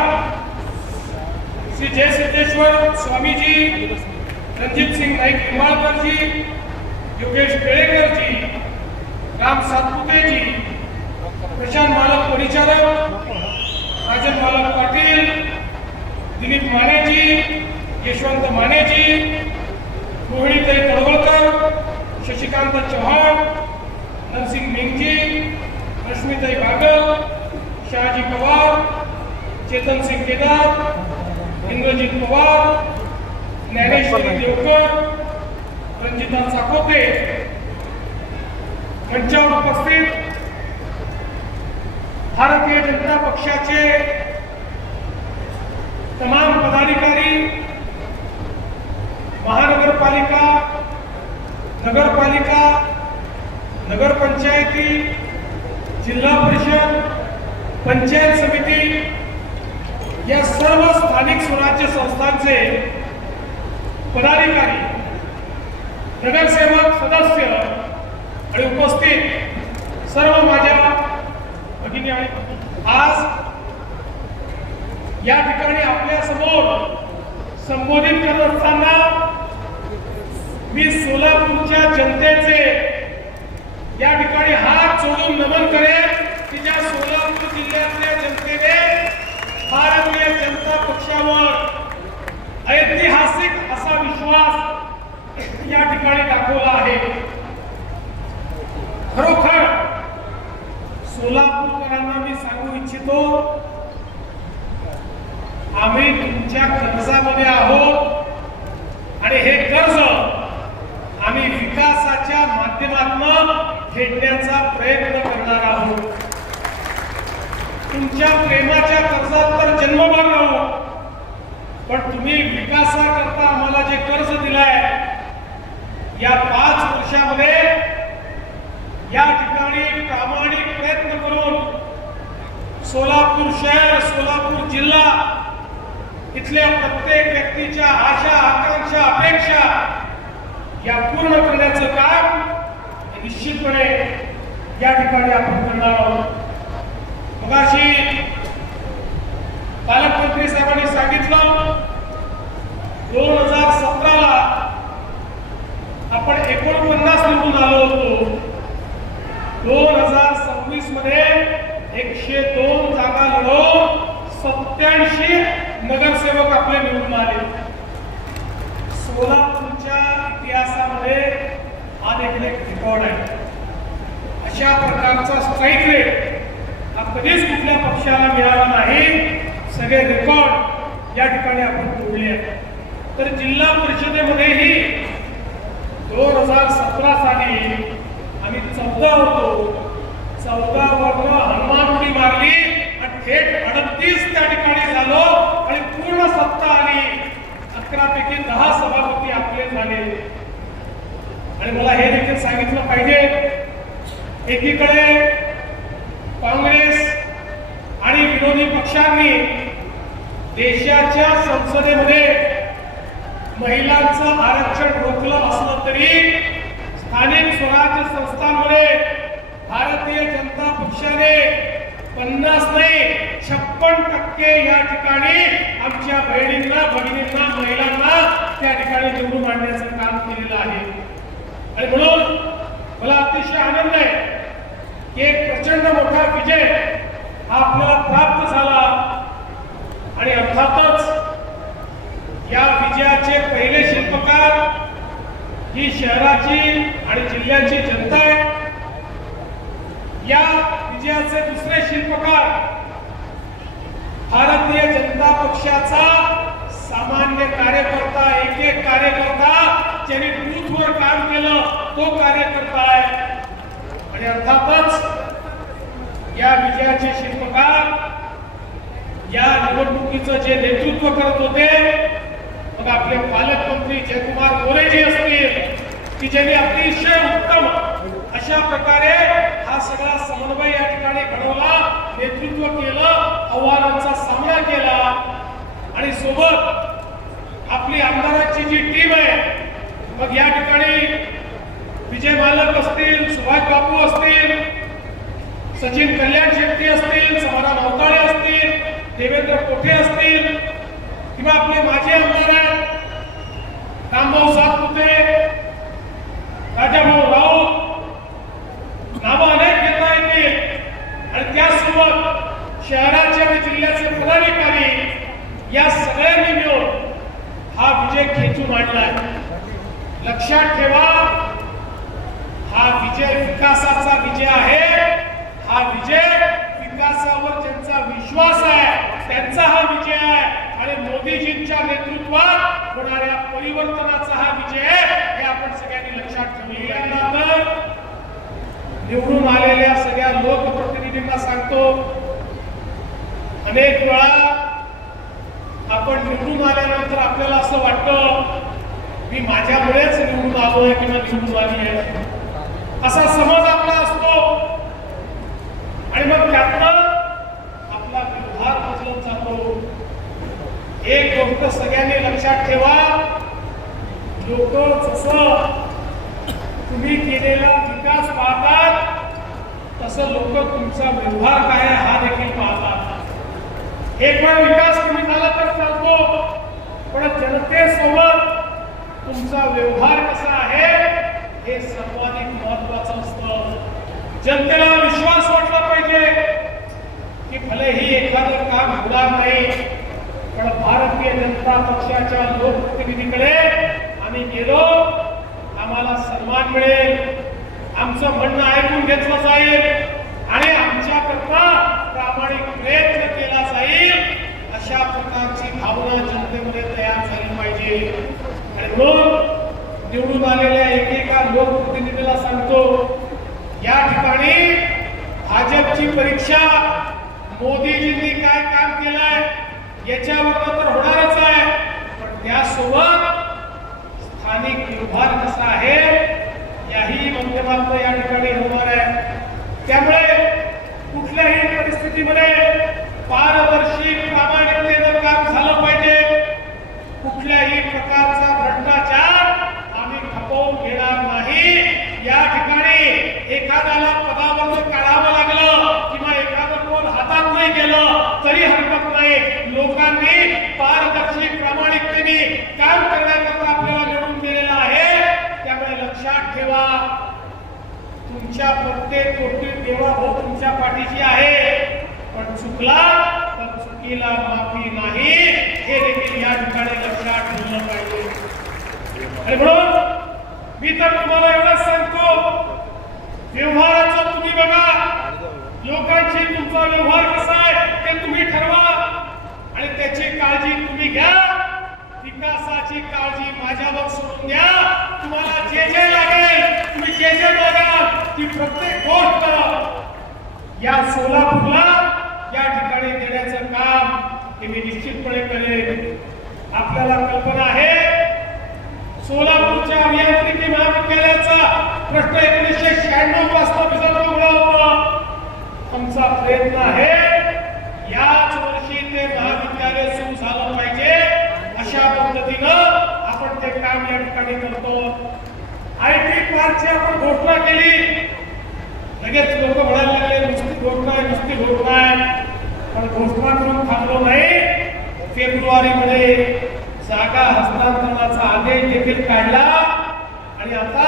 श्री जयसिद्धेश्वर स्वामीजी, रणजित सिंग नाईक निंबाळकरजी, योगेश पेळेकरजी, राम सातपुतेजी, प्रशांत मालक परिचारक, राजन मालक पाटील, दिलीप मानेजी, यशवंत मानेजी, रोहिणीताई तळवळकर, शशिकांत चव्हाण, नरसिंग मेंगजी, रश्मीताई बागल, शहाजी पवार, चेतन सिंग केदार, इंद्रजीत पवार, ज्ञानेश्वरी देवकर, रंजिता साकोते, मंचावर उपस्थित भारतीय जनता पक्षाचे तमाम पदाधिकारी, महानगरपालिका, नगरपालिका, नगरपंचायती, जिल्हा परिषद, पंचायत समिती या सर्व स्थानिक स्वराज्य संस्थांचे पदाधिकारी, नगरसेवक, सदस्य आणि उपस्थित सर्व माझ्या भगिनी आणि आज या ठिकाणी आपल्या समोर संबोधित करत असताना मी सोलापूरच्या जनतेचे या ठिकाणी हात जोडून नमन करेन की ज्या सोलापूर जिल्ह्यातल्या जनतेने भारतीय जनता पक्षावर ऐतिहासिक असा विश्वास या ठिकाणी दाखवला आहे. खरोखर सोलापूरकरांना मी सांगू इच्छितो, आम्ही तुमच्या कर्जामध्ये आहोत आणि हे कर्ज आम्ही विकासाच्या माध्यमातून फेडण्याचा प्रयत्न करणार आहोत. तुमच्या प्रेमाच्या कर्जात तर जन्मभर राहू, पण तुम्ही विकासाकरता आम्हाला जे कर्ज दिलंय या 5 वर्षामध्ये या ठिकाणी प्रामाणिक प्रयत्न करून सोलापूर शहर, सोलापूर जिल्हा इथल्या प्रत्येक व्यक्तीच्या आशा, आकांक्षा, अपेक्षा या पूर्ण करण्याचं काम निश्चितपणे या ठिकाणी आपण करणार आहोत. मगाशी पालकमंत्री साहेबांनी सांगितलं 2017ला आपण 49 निवडून आलो होतो. 2026 मध्ये 102 जागा लढवून 87 नगरसेवक आपले निवडून आले. सोलापूरच्या इतिहासामध्ये हा देखील एक रेकॉर्ड आहे. अशा प्रकारचा स्ट्राईक रेट हा कधीच कुठल्या पक्षाला मिळाला नाही. सगळे रेकॉर्ड या ठिकाणी आपण तोडले आहेत. तर जिल्हा परिषदेमध्येही 2017 साली आम्ही 14 होतो. 14 वरनं हनुमान उडी मारली आणि थेट 38 त्या ठिकाणी झालो आणि पूर्ण सत्ता आली. 11 पैकी 10 सभापती आपले झाले. आणि मला हे देखील सांगितलं पाहिजे, एकीकडे काँग्रेस आणि विरोधी पक्षांनी देशाच्या संसदेमध्ये महिलांचं आरक्षण रोखलं असलं तरी स्थानिक स्वराज्य संस्थांमध्ये भारतीय जनता पक्षाने 50 नाही 56% या ठिकाणी आमच्या बहिणींना, भगिनींना, महिलांना त्या ठिकाणी निवडून आणण्याचं काम केलेलं आहे. आणि म्हणून मला अतिशय आनंद आहे की एक प्रचंड मोठा विजय हा आपल्याला प्राप्त झाला. आणि अर्थातच या विजयाचे पहिले शिल्पकार ही शहराची आणि जिल्ह्याची जनता आहे. या विजयाचे दुसरे शिल्पकार भारतीय जनता पक्षाचा सामान्य कार्यकर्ता, एक कार्यकर्ता ज्यांनी बूथवर काम केलं तो कार्यकर्ता आहे. आणि अर्थातच या विजयाचे शिल्पकार या निवडणुकीचं जे नेतृत्व करत होते, मग आपले पालकमंत्री जयकुमार गोरेजी असतील की ज्यांनी अतिशय उत्तम अशा प्रकारे हा सगळा समन्वय या ठिकाणी घडवला, नेतृत्व केलं, आव्हानांचा सामना केला. आणि सोबत आपली आमदारांची जी टीम आहे, मग या ठिकाणी विजय मालक असतील, सुभाष बापू असतील, सचिन कल्याण शेट्टी असतील, समाधान अवताळे असतील, देवेंद्र कोठे असतील किंवा आपले माजी आमदार रामभाऊ सातपुते, राजाभाऊ राऊत, नावं अनेक घेता येतील. आणि त्यासोबत शहराचे आणि जिल्ह्याचे पदाधिकारी या सगळ्यांनी मिळून हा विजय खेचून आणला. लक्षात ठेवा, हा विजय विकासाचा विजय आहे. हा विजय विकासावर ज्यांचा विश्वास आहे त्यांचा हा विजय आहे. आणि मोदीजींच्या नेतृत्वात होणाऱ्या परिवर्तनाचा हा विजय आहे, हे आपण सगळ्यांनी लक्षात ठेवले. यानंतर निवडून आलेल्या सगळ्या लोकप्रतिनिधींना सांगतो, अनेक वेळा आपण निवडून आल्यानंतर आपल्याला असं वाटतं मी माझ्यामुळेच निवडून आलोय किंवा निवडून आली आहे असा समज आपला असतो. आणि मग त्यातनं आपला व्यवहार बदलत जातो. एक गोष्ट सगळ्यांनी लक्षात ठेवा, लोक जसं तुम्ही केलेला विकास पाहतात तसं लोक तुमचा व्यवहार काय हा देखील पाहतात. एक वेळ विकास कमी झाला तर चालतो, पण जनतेसोबत तुमचा व्यवहार कसा आहे हे सर्वाधिक महत्वाचं असतं. जनतेला विश्वास वाटला पाहिजे की भलेही एखादं काम होणार नाही, पण भारतीय जनता पक्षाच्या लोकप्रतिनिधीकडे आम्ही गेलो, आम्हाला सन्मान मिळेल, आमचं म्हणणं ऐकून घेतलं जाईल आणि आमच्याकरता प्रामाणिक प्रयत्न केला जाईल, अशा प्रकारची भावना जनतेमध्ये तयार झाली पाहिजे. आणि म्हणून निवडून आलेल्या एकेका लोकप्रतिनिधीला सांगतो, बोर्डची परीक्षा मोदीजींनी काय काम केलंय याच्यावर तर होणारच आहे, पण त्यासोबत स्थानिक व्यवहार कसा आहे याही माध्यमातून या ठिकाणी होणार आहे. त्यामुळे कुठल्याही परिस्थितीमध्ये पारदर्शी प्रामाणिकतेनं काम झालं पाहिजे. कुठल्याही प्रकारचा भ्रष्टाचार आम्ही खपवून घेणार नाही. या ठिकाणी एखाद्याला पदावर काढावं लागलं किंवा एखादं कोण हातात नाही गेलं तरी हरकत नाही. लोकांनी पारदर्शी प्रामाणिकतेने काम करण्याकरता आपल्याला निवडून दिलेलं आहे. त्यामुळे लक्षात ठेवा, तुमच्या प्रत्येक गोष्टीत देवाभाऊ तुमच्या पाठीशी आहे, पण चुकला तर चुकीला माफी नाही, हे देखील या ठिकाणी लक्षात ठेवलं पाहिजे. आणि म्हणून मी तर तुम्हाला एवढंच सांगतो, व्यवहाराचं तुम्ही बघा, लोकांशी तुमचा व्यवहार कसा आहे ते तुम्ही ठरवा आणि त्याची काळजी तुम्ही घ्या. विकासाची काळजी माझ्यावर सोडून द्या. तुम्हाला जे जे लागेल, तुम्ही जे जे मागाल, ती प्रत्येक गोष्ट या सोलापूरला या ठिकाणी देण्याचं काम हे मी निश्चितपणे करेन. आपल्याला कल्पना आहे सोलापूरच्या अभियांत्रिकी महाविद्यालयाचा प्रश्न 1996 पासून विसरला होता. आमचा प्रयत्न आहे याच वर्षी ते महाविद्यालय सुरू झालं पाहिजे. अशा पद्धतीनं आपण ते काम या ठिकाणी करतो. IT पार्कची आपण घोषणा केली, लगेच लोक म्हणायला लागले नुसती घोषणा आहे, नुसती घोषणा आहे. पण घोषणा करून थांबलो नाही. फेब्रुवारीमध्ये जागा हस्तांतरणाचा आदेश देखील काढला आणि आता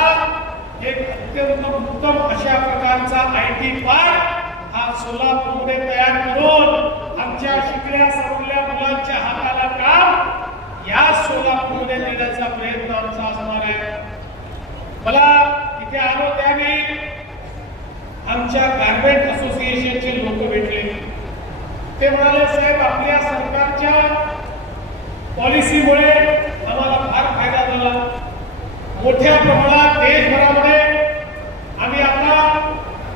एक अत्यंत उत्तम अशा प्रकारचा IT पार्क हा सोलापूरमध्ये तयार करून आमच्या शिकल्या सवरल्या मुलांच्या हाताला काम या सोलापूरमध्ये देण्याचा प्रयत्न आमचा असणार आहे. मला इथे आलो त्यावेळी आमच्या गारमेंट असोसिएशनचे लोक भेटले. ते म्हणाले, साहेब आपल्या सरकारच्या पॉलिसीमुळे आम्हाला फार फायदा झाला. मोठ्या प्रमाणात देशभरामध्ये आम्ही आता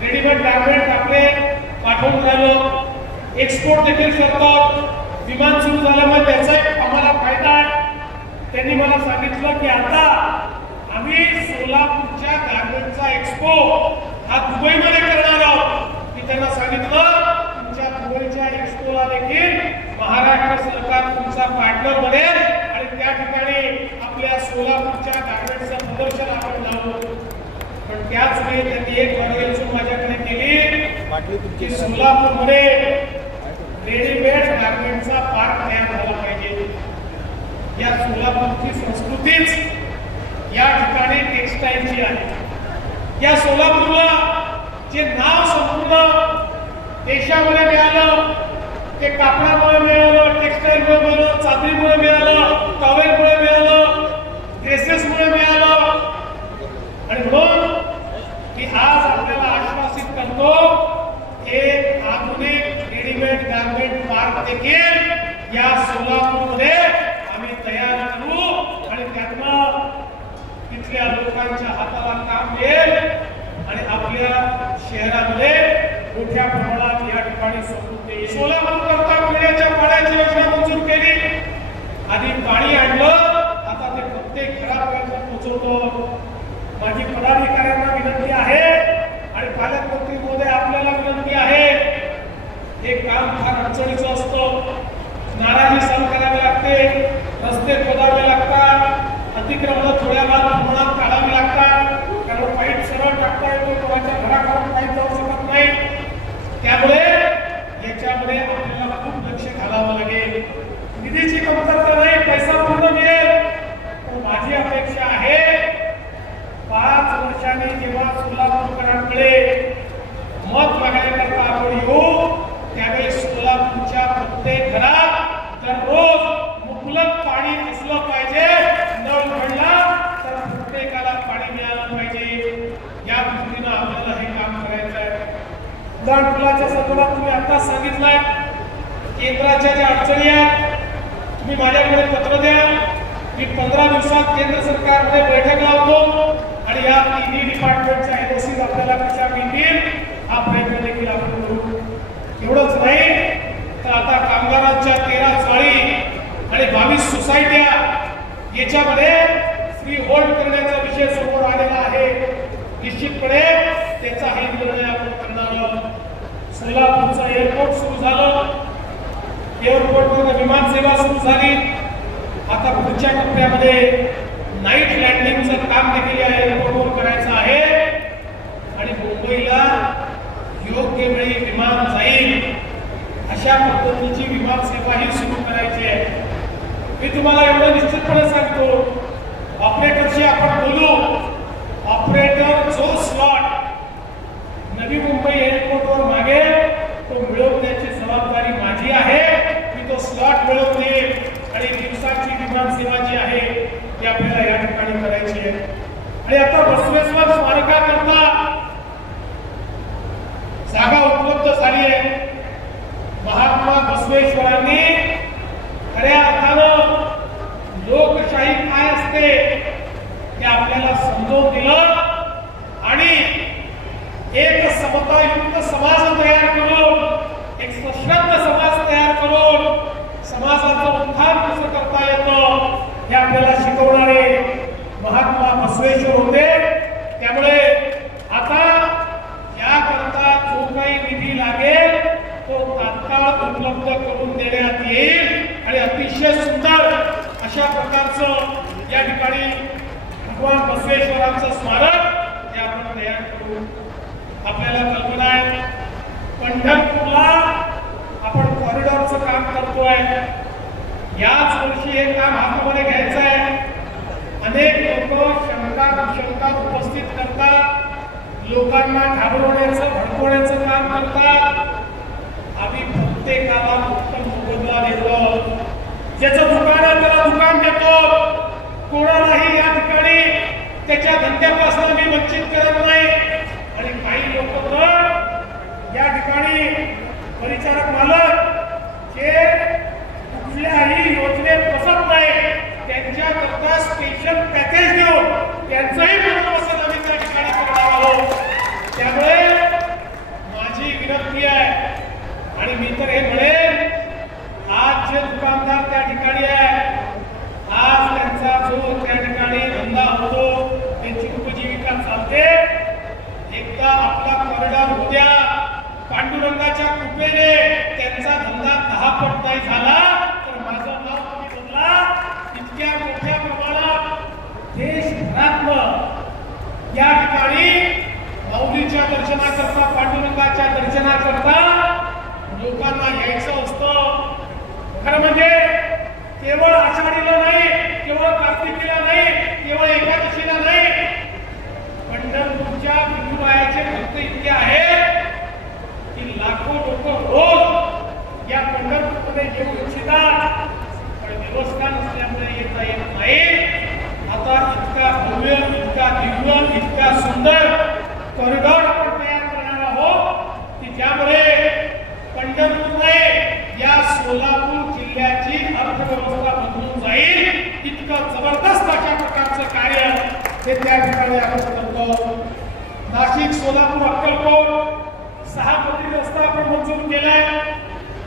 रेडीमेड गारमेंट आपले पाठवून राहिलो, एक्सपोर्ट देखील करतो. विमान सुरू झाल्यामुळे त्याचा एक आम्हाला फायदा आहे. त्यांनी मला सांगितलं की आता आम्ही सोलापूरच्या गारमेंटचा एक्सपो हा दुबईमध्ये करणार आहोत. मी त्यांना सांगितलं तुमच्या दुबईच्या एक्सपोला देखील महाराष्ट्र सरकार तुमचा पार्टनर बनेल आणि त्या ठिकाणी आपल्या सोलापूरच्या गारमेंटचं प्रदर्शन आपण लावू. पण त्याच वेळी त्यांनी एक मार्गदर्शन माझ्याकडे केली की सोलापूरमध्ये रेडीमेड गारमेंटचा पार्क तयार झाला पाहिजे. या सोलापूरची संस्कृतीच या ठिकाणी टेक्सटाईलची आहे. या सोलापूरला जे नाव संपूर्ण देशामध्ये मिळालं ते कापडामुळे मिळालं, टेक्सटाईलमुळे मिळालं, चादरीमुळे मिळालं, टॉवेलमुळे मिळालं, ड्रेसेसमुळे मिळालं. आणि म्हणून की आज आपल्याला आश्वासित करतो एक आधुनिक रेडीमेड गारमेंट पार्क देखील या सोलापूरमध्ये आम्ही तयार करू आणि त्यातनं तिथल्या लोकांच्या हाताला काम मिळेल आणि आपल्या शहरामध्ये मोठ्या प्रमाणात या ठिकाणी समृद्धी येईल. सोलापूर करता पिण्याच्या पाण्याची योजना मंजूर केली. आधी पाणी आणलं, आता ते प्रत्येक घरापर्यंत पोहोचवतो. माझी पदाधिकाऱ्यांना विनंती आहे आणि पालकमंत्री महोदय आपल्याला विनंती आहे, हे काम फार अडचणीचं असतं. नाराजी सहन करावी लागते, रस्ते खोदावे लागतात, अतिक्रमण थोड्या प्रमाणात काढावी लागतात, कारण पाईप सरळ टाकता येतो, कोणाच्या घराकडून पाईप जाऊ शकत नाही. त्यामुळे याच्यामध्ये आपल्याला खूप लक्ष घालावं लागेल. निधीची कमतरता नाही, पैसा पूर्ण मिळेल. पण माझी अपेक्षा आहे 5 वर्षांनी जेव्हा सोलापूरकरांकडे मत मागण्याकरता आपण येऊ त्यावेळेस सोलापूरच्या प्रत्येक घरात दररोज मुबलक पाणी असलं पाहिजे. नळ पडला तर प्रत्येकाला पाणी मिळालं पाहिजे. या दृष्टीनं आपल्याला हे काम करायचं आहे. उड्डाणपुलाच्या संदर्भात तुम्ही आता सांगितलंय, केंद्राच्या ज्या अडचणी आहेत तुम्ही माझ्याकडे पत्र द्या. मी 15 दिवसात केंद्र सरकारमध्ये बैठक लावतो आणि या तिन्ही डिपार्टमेंटच्या NOC आपल्याला कशा मिळतील हा प्रयत्न देखील आपण करू. एवढंच नाही तर आता कामगारांच्या 13 चाळी आणि 22 सोसायट्या याच्यामध्ये फ्री होल्ड करण्याचा विषय समोर आलेला आहे. निश्चितपणे त्याचाही निर्णय आपण करणार आहोत. सोलापूरचं एअरपोर्ट सुरू झालं, एअरपोर्टवर विमानसेवा सुरू झाली. आता पुढच्या टप्प्यामध्ये नाईट लँडिंगचं काम देखील या एअरपोर्टवर करायचं आहे आणि मुंबईला योग्य वेळी विमान जाईल अशा पद्धतीची विमान सेवाही सुरू करायची आहे. मी तुम्हाला एवढं निश्चितपणे सांगतो, ऑपरेटरशी आपण बोलू. ऑपरेटर जो स्लॉट नवी मुंबई एअरपोर्टवर मागेल तो मिळवण्याची जबाबदारी माझी आहे. मी तो स्लॉट मिळवते आणि दिवसाची विमान सेवा जी आहे ती आपल्याला या ठिकाणी करायची आहे. आणि आता बसवेश्वर स्मारकाकरता जागा उपलब्ध झाली आहे. महात्मा बसवेश्वरांनी खऱ्या अर्थानं लोकशाही काय असते ते आपल्याला समजून दिलं आणि एक समतायुक्त समाज तयार करून, एक सशक्त समाज तयार करून समाजाचं उत्थान कसं करता येतं हे आपल्याला शिकवणारे महात्मा बसवेश्वर होते. त्यामुळे आता याकरता जो काही निधी लागेल तो तात्काळ उपलब्ध करून देण्यात येईल आणि अतिशय सुंदर अशा प्रकारचं या ठिकाणी भगवान बसवेश्वरांचं स्मारक हे आपण तयार करू. आपल्याला कल्पना आहे पंढरपूरला आपण कॉरिडॉरचं काम करतोय. याच वर्षी हे काम हातामध्ये घ्यायचं आहे. अनेक लोक शंका कुशंका उपस्थित करतात, लोकांना घाबरवण्याचं भडकवण्याचं काम करतात. आम्ही प्रत्येकाला उत्तम मोबदला देतो. ज्याचं दुकान आहे त्याला दुकान देतो. कोणालाही या ठिकाणी त्याच्या धंद्यापासून मी वंचित करत नाही. आणि काही लोक तर या ठिकाणी परिचारक मालक जे कुठल्याही योजनेत बसत नाही त्यांच्याकरता स्पेशल पॅकेज देऊन त्यांचंही पुनर्वसन आम्ही त्या ठिकाणी करणार आहोत. त्यामुळे माझी विनंती आहे आणि मी तर हे म्हणेन, आज जे दुकानदार त्या ठिकाणी आहे, आज त्यांचा जो त्या ठिकाणी धंदा होतो, त्यांची उपजीविका चालते, एकदा आपला कॉरिडॉर होऊ द्या. पांडुरंगाच्या कृपेने त्यांचा धंदा 10 पट नाही झाला तर माझं नाव तुम्ही बदला. इतक्या मोठ्या प्रमाणात देशभरातलं या ठिकाणी माऊलीच्या दर्शनाकरता, पांडुरंगाच्या दर्शनाकरता लोकांना यायचं असतं. खरं म्हणजे केवळ आषाढीला नाही, केवळ कार्तिकीला नाही, केवळ एकादशीला नाही, पंढरपूरच्या विठुरायाचे भक्त इतके आहेत की लाखो लोक रोज या पंढरपूरमध्ये येऊ इच्छितात, पण व्यवस्था नसल्यामुळे येता येत नाही. आता इतका भव्य, इतका दिव्य, इतका सुंदर कॉरिडॉर आपण तयार करणार आहोत की ज्यामुळे पंढरपूर या सोलापूर जिल्ह्याची अर्थव्यवस्था बदलून जाईल. इतकं जबरदस्त अशा प्रकारचं कार्य हे त्या ठिकाणी आपण करतो. नाशिक, सोलापूर, अक्कलकोट 6 कोटी रस्ता आपण मंजूर केलाय.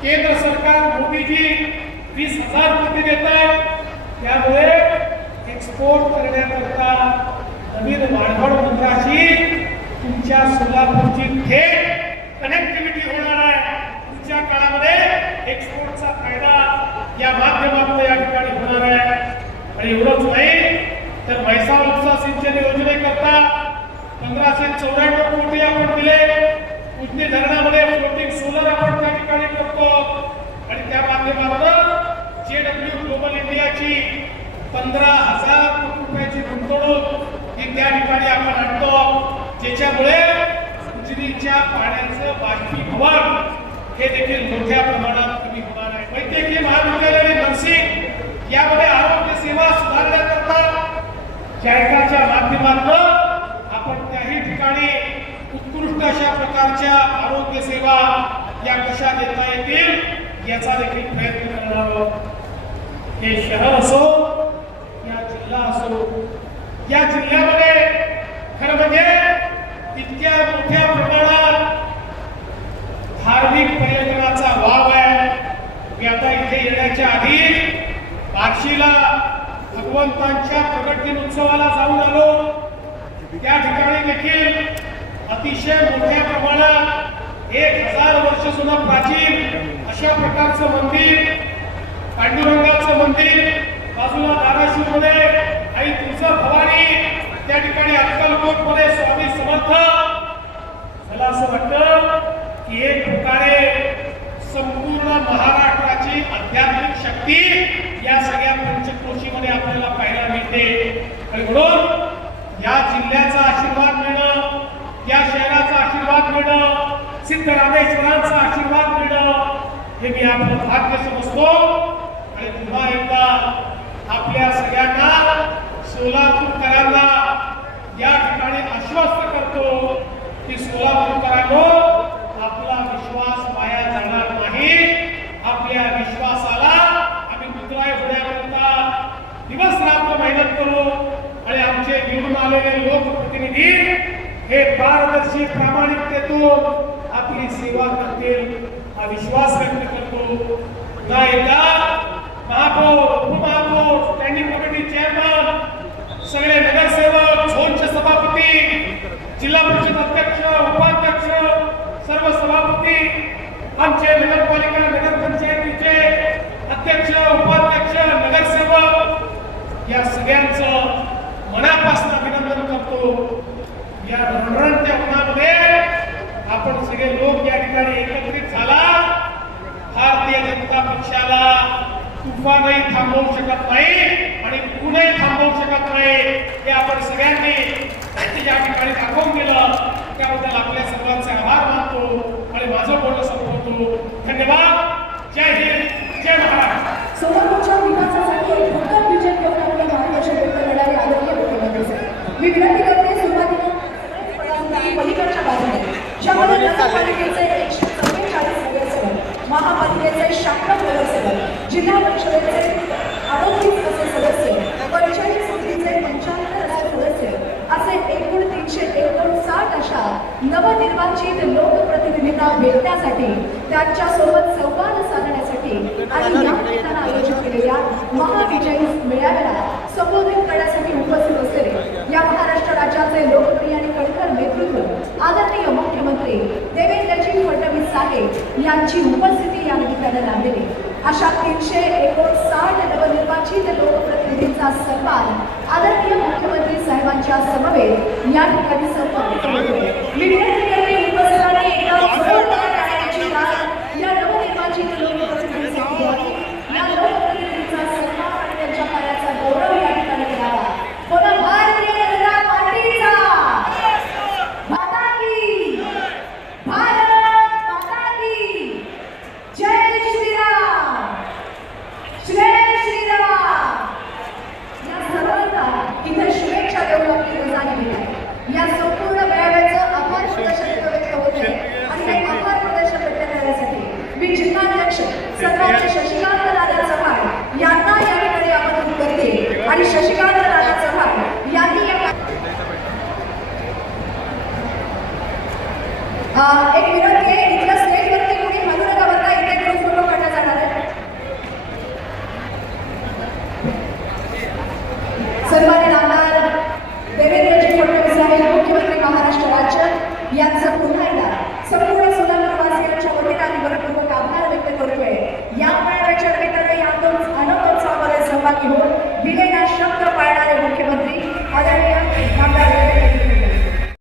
केंद्र सरकार मोदीजी 20,000 कोटी देत आहे. त्यामुळे एक्सपोर्ट करण्याकरता नवीन वाढवड बंदराशी तुमच्या सोलापूरची थेट कनेक्टिव्हिटी होणार आहे. पुढच्या काळामध्ये एक्सपोर्टचा फायदा या माध्यमातून या ठिकाणी होणार आहे. आणि एवढंच नाही तर म्हैसाळ उपसा सिंचन योजनेकरता 1594 कोटी आपण दिले. उजनी धरणामध्ये फ्लोटिंग सोलर आपण त्या ठिकाणी करतो आणि त्या माध्यमातून जेडब्ल्यू ग्लोबल इंडियाची 15,000 कोटी रुपयाची गुंतवणूक ही त्या ठिकाणी आपण आणतो, ज्याच्यामुळे उजनीच्या पाण्याचं बाष्पीभवन हे देखील मोठ्या प्रमाणात कमी होणार आहे. वैद्यकीय महाविद्यालय नर्सिंग यामध्ये आरोग्य सेवा सुधारण्याकरता जायकाच्या माध्यमातून आपण त्याही ठिकाणी उत्कृष्ट अशा प्रकारच्या आरोग्य सेवा या कशा देता येतील याचा देखील प्रयत्न करणार आहोत. हे शहर असो या जिल्हा असो, या जिल्ह्यामध्ये खरं म्हणजे इतक्या मोठ्या प्रमाणात धार्मिक पर्यटन काशीला भगवंतांच्या प्रगट दिन उत्सवाला जाऊन आलो. त्या ठिकाणी देखील अतिशय मोठ्या प्रमाणात 1000 वर्ष जुनं प्राचीन अशा प्रकारचं मंदिर, पांडुरंगाचं मंदिर, बाजूला धाराशिवमध्ये आई तुळजाभवानी, त्या ठिकाणी अक्कलकोटमध्ये स्वामी समर्थ. मला असं वाटतं की एक प्रकारे संपूर्ण महाराष्ट्राची आध्यात्मिक शक्ती या सगळ्या पंचक्रोशीमध्ये आपल्याला पाहायला मिळते. आणि म्हणून या जिल्ह्याचा आशीर्वाद मिळणं, या शहराचा आशीर्वाद मिळणं, सिद्धरामेश्वरांचा आशीर्वाद मिळणं हे मी आपलं भाग्य समजतो. आणि पुन्हा एकदा आपल्या सगळ्यांना, सोलापूरकरांना या ठिकाणी आश्वस्त करतो की सोलापूरकरांनो, आपला विश्वास वाया जाणार नाही. आपल्या विश्वासाला आम्ही दुसरा होण्याकरता दिवस रात्र मेहनत करू. आणि आमचे निवडून आलेले लोकप्रतिनिधी हे पारदर्शी प्रामाणिकतेतून आपली सेवा करतील हा विश्वास व्यक्त करतो. पुन्हा एकदा महापौर, उपमहापौर, स्टँडिंग कमिटी चेअरमन, सगळे नगरसेवक, झोनचे सभापती, जिल्हा परिषद अध्यक्ष, उपाध्यक्ष, सर्व सभापती, आमचे नगरपालिका नगरपंचायतीचे अध्यक्ष, उपाध्यक्ष, नगरसेवक या सगळ्यांचं मनापासून अभिनंदन करतो. या रणरणत्या उन्हामध्ये आपण सगळे लोक या ठिकाणी एकत्रित झाला. भारतीय जनता पक्षाला तुफानही थांबवू शकत नाही आणि ऊनही थांबवू शकत नाही हे आपण सगळ्यांनी या ठिकाणी दाखवून दिलं. त्याबद्दल आपल्या सर्वांचे आभार मानतो आणि माझं बोलणं संपवतो. धन्यवाद. जय हिंद, जय महाराष्ट्र. सोलापूरच्या विकासासाठी एक भक्कम विजन घेऊन आपलं मार्गदर्शन व्यक्त करणारे आदरणीय मुख्यमंत्री साहेब, मी विनंती करते सुरुवातीला पलीकडच्या बाजूने ज्यामध्ये नगरपालिकेचे 144 नगरसेवक, महापालिकेचे 96 नगरसेवक, जिल्हा परिषदेचे 38 असे सदस्य, पंचायत समितीचे 75 असे सदस्य, असे एकूण 359 अशा नवनिर्वाचित लोकप्रतिनिधींना भेटण्यासाठी, त्यांच्यासोबत संवाद साधण्यासाठी आणि या निमित्तानं आयोजित केलेल्या महाविजयी मेळाव्याला संबोधित करण्यासाठी उपस्थित असलेले या महाराष्ट्र राज्याचे लोकप्रिय आणि कणखर नेतृत्व आदरणीय मुख्यमंत्री देवेंद्रजी फडणवीस साहेब यांची उपस्थिती या निमित्तानं लाभलेली अशा 359 नवनिर्वाचित लोकप्रतिनिधींचा सन्मान आदरणीय मुख्यमंत्री साहेबांच्या समवेत या ठिकाणी संपन्न होतो. मी विनंती करते उपस्थितांनी एकदा जोरदार टाळ्यांची ताल या नवनिर्वाचित लोकप्रतिनिधींसाठी द्यावी. या लोकप्रतिनिधींचा सन्मान आणि त्यांच्या कार्याचा गौरव या ठिकाणी करावा. पुन्हा भारतीय जनता पार्टीचा माता की, भारत माता की जय श्रीराम, जय श्रीराम. या सर्वांना इथे शुभेच्छा देऊन आपली रजा दिली आहे. या संपूर्ण मेळाव्याचं आभार प्रदर्शन व्यक्त होत आहे आणि हे आभार प्रदर्शन व्यक्त करण्यासाठी मी जिल्हाध्यक्ष सन्माननीय शशिकांत दादा चव्हाण यांना या ठिकाणी आमंत्रित करते आणि शशिकांत दादा चव्हाण यांनी एक विनंती आहे, इथल्या स्टेजवरती कोणी हलू नका बरं का, इथे ग्रुप फोटो काढला जाणार आहे. सन्माननीय आमदार देवेंद्रजी फडणवीस साहेब, मुख्यमंत्री महाराष्ट्र राज्य यांचं पुन्हा एकदा